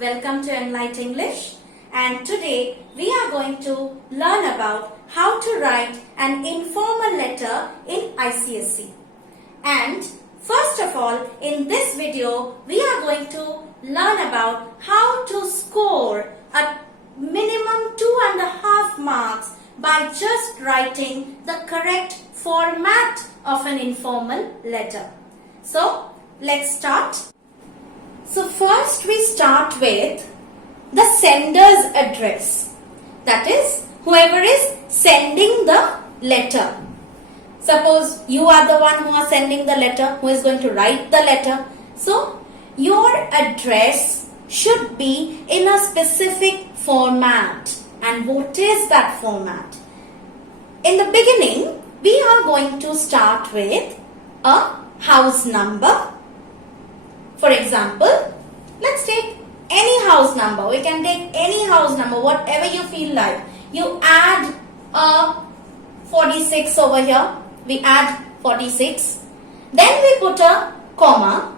Welcome to Enlight English, and today we are going to learn about how to write an informal letter in ICSE. And first of all, in this video we are going to learn about how to score a minimum 2.5 marks by just writing the correct format of an informal letter. So let's start. So first we start with the sender's address. That is, whoever is sending the letter. Suppose you are the one who are sending the letter, who is going to write the letter. So your address should be in a specific format. And what is that format? In the beginning, we are going to start with a house number. For example, let's take any house number. We can take any house number, whatever you feel like. You add a 46 over here. We add 46. Then we put a comma.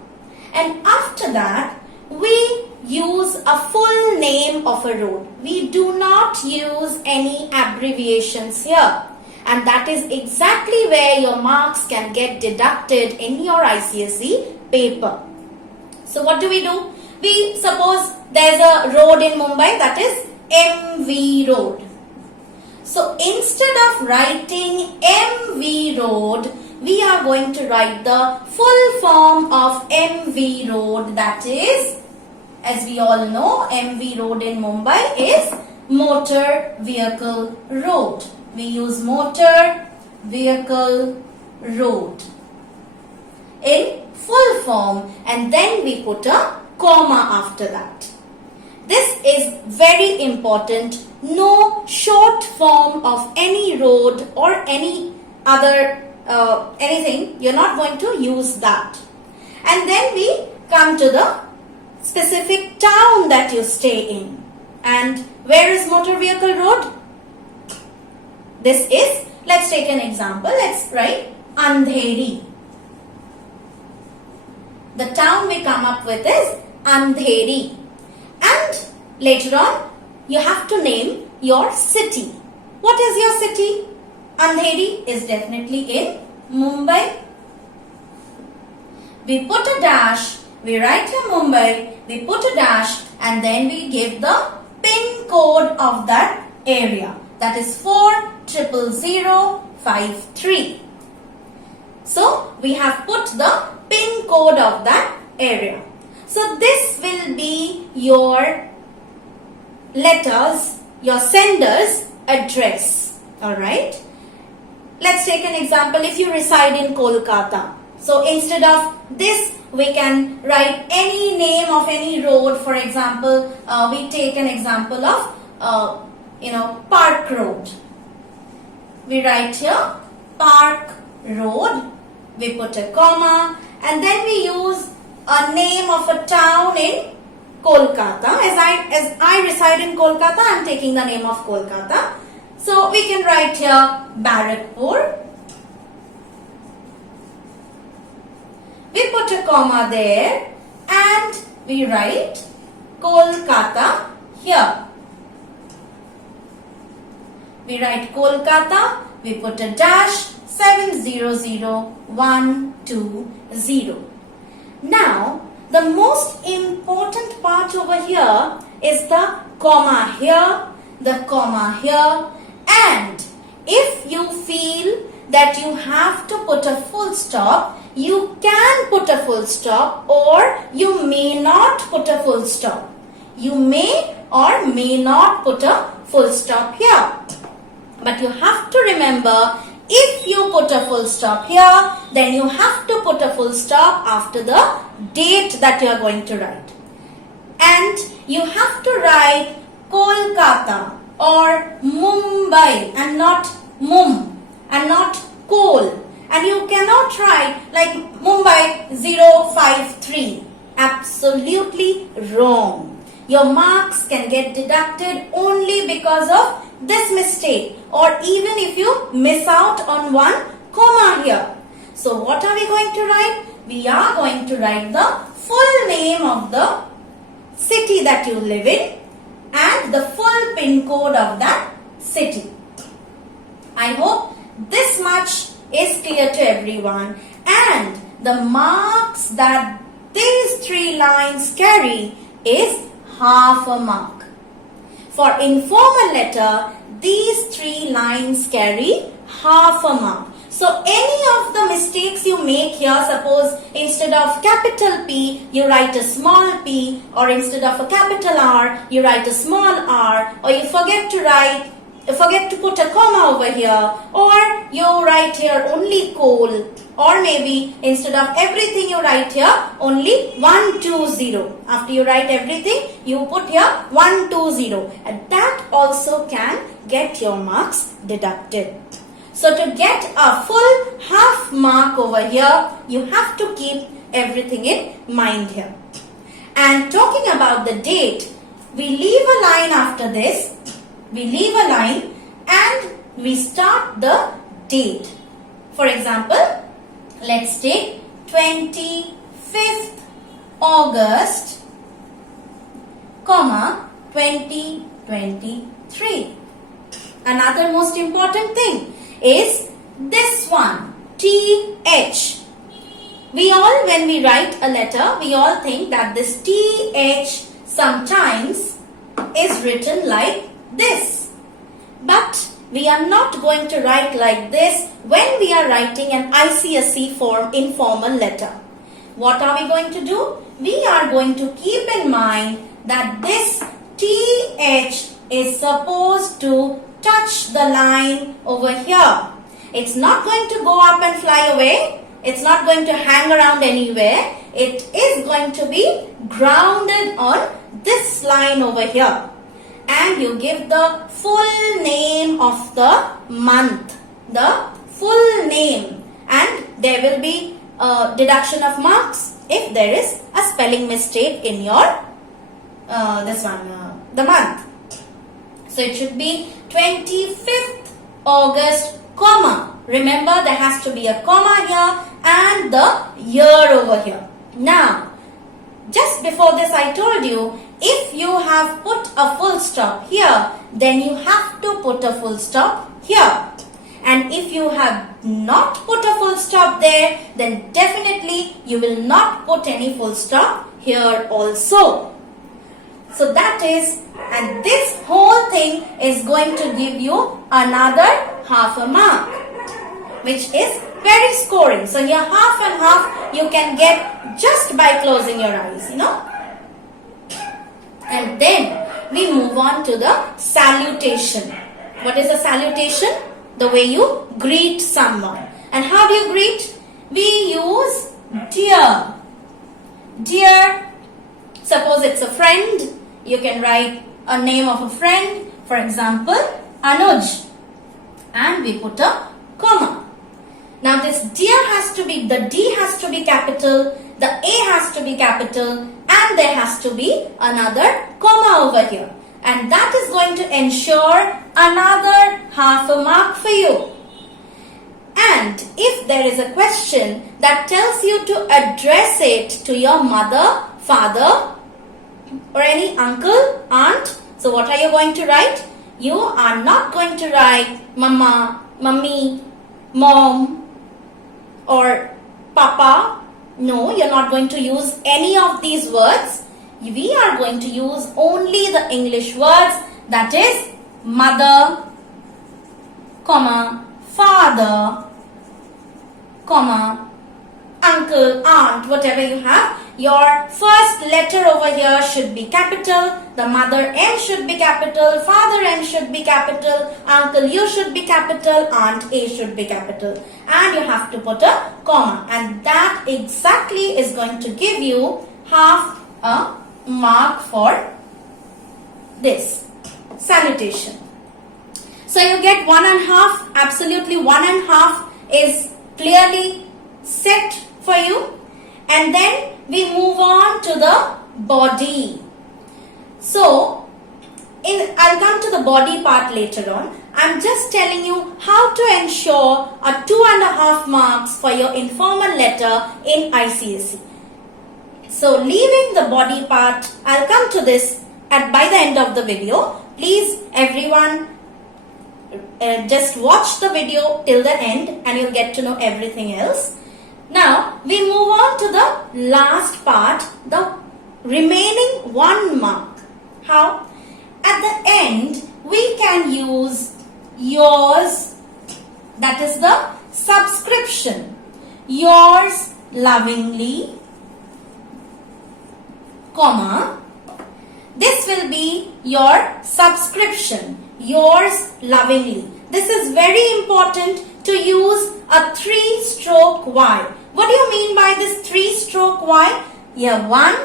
And after that, we use a full name of a road. We do not use any abbreviations here. And that is exactly where your marks can get deducted in your ICSE paper. So what do? We suppose there's a road in Mumbai, that is MV Road. So instead of writing MV Road, we are going to write the full form of MV Road. That is, as we all know, MV Road in Mumbai is Motor Vehicle Road. We use Motor Vehicle Road in full form, and then we put a comma after that. This is very important. No short form of any road or any other anything, you're not going to use that. And then we come to the specific town that you stay in. And where is Motor Vehicle Road? This is, let's take an example. Let's write Andheri. The town we come up with is Andheri. And later on, you have to name your city. What is your city? Andheri is definitely in Mumbai. We put a dash, we write here Mumbai, we put a dash, and then we give the pin code of that area. That is 40053. So we have put the pin code of that area. So this will be your letters, your sender's address. Alright. Let's take an example. If you reside in Kolkata. So instead of this, we can write any name of any road. For example, we take an example of Park Road. We write here Park Road. We put a comma, and then we use a name of a town in Kolkata. As I reside in Kolkata, I am taking the name of Kolkata. So we can write here Barrackpur. We put a comma there, and we write Kolkata here. We write Kolkata, we put a dash, 700120. Now, the most important part over here is the comma here, the comma here, and if you feel that you have to put a full stop, you can put a full stop, or you may not put a full stop. You may or may not put a full stop here. But you have to remember, if you put a full stop here, then you have to put a full stop after the date that you are going to write. And you have to write Kolkata or Mumbai and not Mum and not Kol. And you cannot write like Mumbai 053. Absolutely wrong. Your marks can get deducted only because of this mistake, or even if you miss out on one comma here. So what are we going to write? We are going to write the full name of the city that you live in and the full pin code of that city. I hope this much is clear to everyone, and the marks that these 3 lines carry is half a mark. For informal letter, these 3 lines carry half a mark. So any of the mistakes you make here, suppose instead of capital P, you write a small p, or instead of a capital R, you write a small r, or you forget to put a comma over here, or you write here only coal, or maybe instead of everything you write here only 120. After you write everything, you put here 120, and that also can get your marks deducted. So to get a full half mark over here, you have to keep everything in mind here. And talking about the date, we leave a line after this. We leave a line and we start the date. For example, let's take 25th August, 2023. Another most important thing is this one, TH. When we write a letter, we all think that this TH sometimes is written like this. But we are not going to write like this when we are writing an ICSE form informal letter. What are we going to do? We are going to keep in mind that this TH is supposed to touch the line over here. It's not going to go up and fly away. It's not going to hang around anywhere. It is going to be grounded on this line over here. And you give the full name of the month. The full name. And there will be a deduction of marks if there is a spelling mistake in your the month. So it should be 25th August, comma. Remember, there has to be a comma here and the year over here. Now, just before this I told you, if you have put a full stop here, then you have to put a full stop here. And if you have not put a full stop there, then definitely you will not put any full stop here also. So that is, and this whole thing is going to give you another half a mark, which is very scoring. So here half and half you can get just by closing your eyes, And then we move on to the salutation. What is a salutation? The way you greet someone. And how do you greet? We use dear. Dear, suppose it's a friend, you can write a name of a friend, for example, Anuj. And we put a comma. Now this dear has to be, the D has to be capital, the A has to be capital, and there has to be another comma over here. And that is going to ensure another half a mark for you. And if there is a question that tells you to address it to your mother, father, or any uncle, aunt, so what are you going to write? You are not going to write mama, mummy, mom, or papa. No, you're not going to use any of these words. We are going to use only the English words, that is mother, comma, father, comma, uncle, aunt, whatever you have. Your first letter over here should be capital, the mother M should be capital, father M should be capital, uncle U should be capital, aunt A should be capital. And you have to put a comma. And that exactly is going to give you half a mark for this salutation. So you get 1.5, absolutely 1.5 is clearly set for you. And then we move on to the body. So, I'll come to the body part later on. I'm just telling you how to ensure a 2.5 marks for your informal letter in ICSE. So leaving the body part, I'll come to this by the end of the video. Please everyone just watch the video till the end and you'll get to know everything else. Now we move on to the last part, the remaining 1 mark. How? At the end we can use yours, that is the subscription. Yours lovingly, comma. This will be your subscription. Yours lovingly. This is very important to use a 3-stroke Y. What do you mean by this 3-stroke Y? Here 1,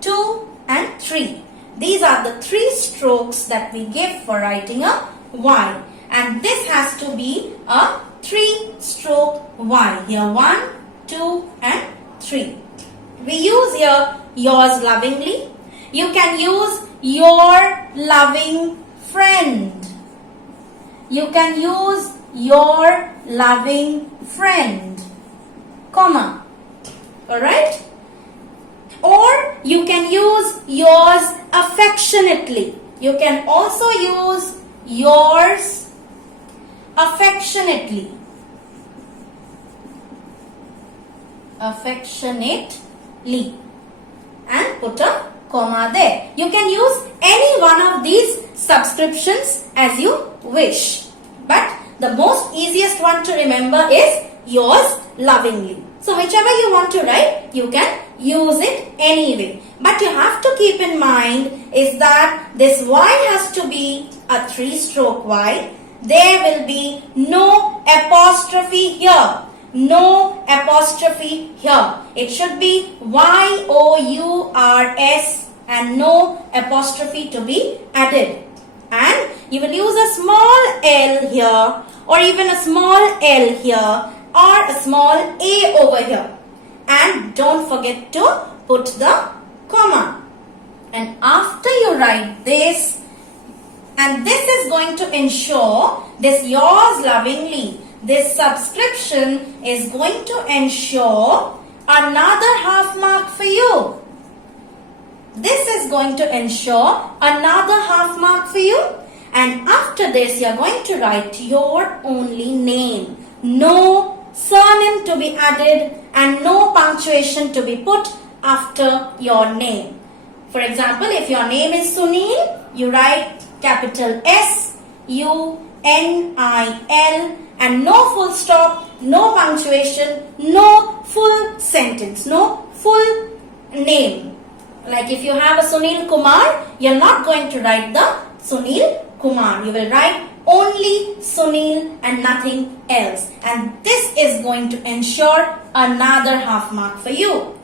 2 and 3. These are the 3 strokes that we give for writing a Y. And this has to be a 3-stroke Y. Here 1, 2 and 3. We use here yours lovingly. You can use your loving friend. You can use your loving friend, comma. Alright? Or you can use yours affectionately. You can also use yours affectionately. Affectionately. And put a comma there. You can use any one of these subscriptions as you wish. But the most easiest one to remember is yours lovingly. So whichever you want to write, you can use it anyway. But you have to keep in mind is that this Y has to be a 3-stroke Y. There will be no apostrophe here. No apostrophe here. It should be Y-O-U-R-S and no apostrophe to be added. And you will use a small L here or even a small L here or a small A over here. And don't forget to put the comma. And after you write this, and this is going to ensure this yours lovingly, this subscription is going to ensure another half mark for you. This is going to ensure another half mark for you. And after this, you are going to write your only name. No surname to be added and no punctuation to be put after your name. For example, if your name is Sunil, you write capital S-U-N-I-L and no full stop, no punctuation, no full sentence, no full name. Like if you have a Sunil Kumar, you are not going to write the Sunil Kumar. You will write only Sunil and nothing else. And this is going to ensure another half mark for you.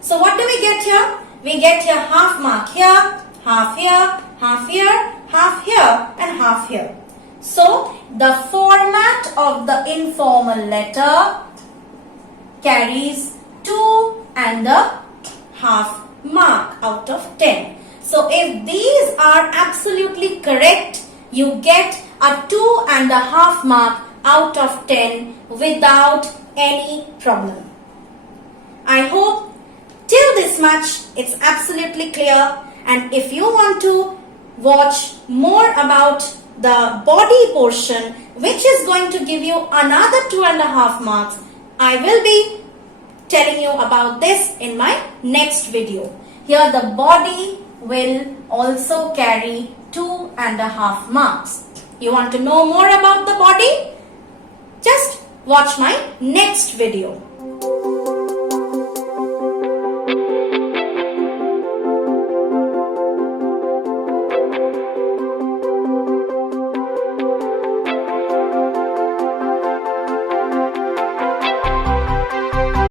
So what do we get here? We get here half mark here, half here, half here, half here and half here. So the format of the informal letter carries 2 and a half mark out of 10. So if these are absolutely correct, you get a 2 and a half mark out of 10 without any problem. I hope till this much it's absolutely clear, and if you want to watch more about the body portion, which is going to give you another 2.5 marks, I will be telling you about this in my next video. Here the body will also carry 2.5 marks. You want to know more about the body? Just watch my next video.